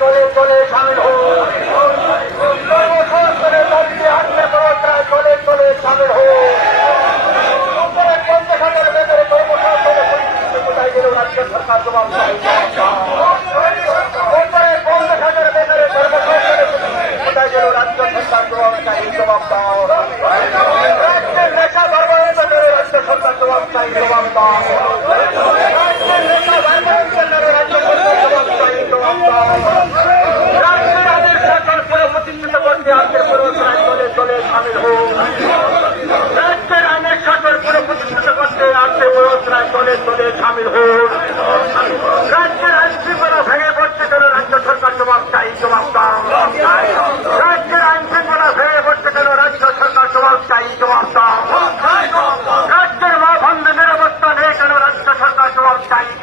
দলে দলে সামিল হোক করে দাঁড়িয়ে হাঁটলে প্রবক্তারা দলে দলে সামিল হোক পঞ্চাশ হাজার ভেতরে কর্মসংস্থানে পরিচিত কোথায় গেলেও রাজ্য সরকার জবাব পঞ্চাশ হাজার ভেতরে কর্মসংস্থানে কোথায় গেলেও রাজ্য সরকার জবাব চাই জবাব দাও। রাজ্যের নেশা সরকার জবাব চাই জবাব দাও।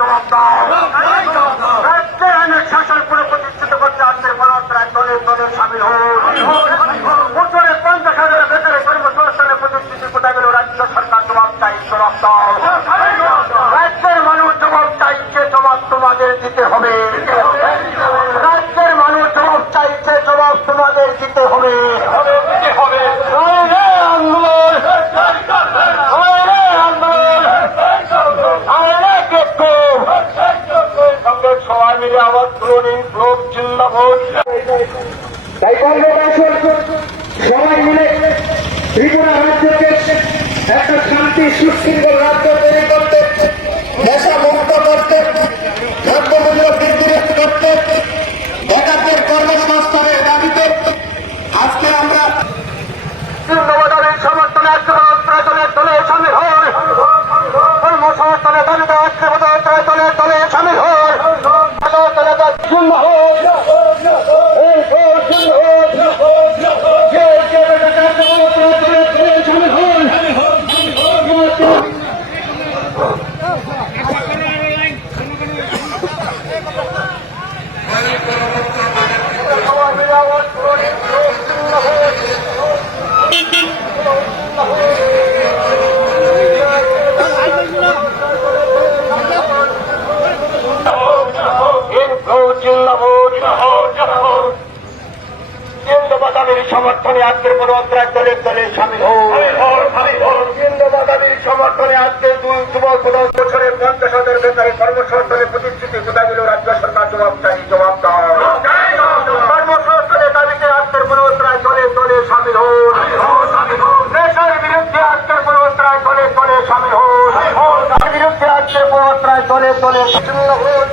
জবাব দাও রাজ্যের আইনের শাসন পুরো প্রতিষ্ঠিত করতে আজকের সামিল হোক বছরে পঞ্চাশ হাজার বেকারের কর্মসংস্থানের প্রতিষ্ঠিতি কোথায় গেল রাজ্য সরকার জবাব চাই জবাব দাও রাজ্যের মানুষ জবাব চাইছে জবাব তোমাদের দিতে হবে। রাজ্যের মানুষ জবাব চাইছে জবাব তোমাদের দিতে হবে। দিতে হবে আন্দোলন আন্দোলন সঙ্গে সবাই মিলে সবাই মিলে ত্রিপুরা রাজ্যকে একটা শান্তি সুশৃঙ্খল রাজ্য তৈরি সমর্থনে আজকের পরবর্তী দলের দলে সামিল হোক সমর্থনে আজকে দুই যুবক পনেরো বছরের পঞ্চাশ হাজার বেকারের কর্মসংস্থানের প্রতিশ্রুতি কোথায় গেল রাজ্য সরকার জবাব চাই জবাব দাও। কর্মসংস্থানের দাবিতে আজকের পরবর্তী দলে দলে সামিল হোক দেশের বিরুদ্ধে আজকের পরবর্তী দলে দলে সামিল হোক বিরুদ্ধে আজকের পরবর্তী দলে দলে শূন্য ভোট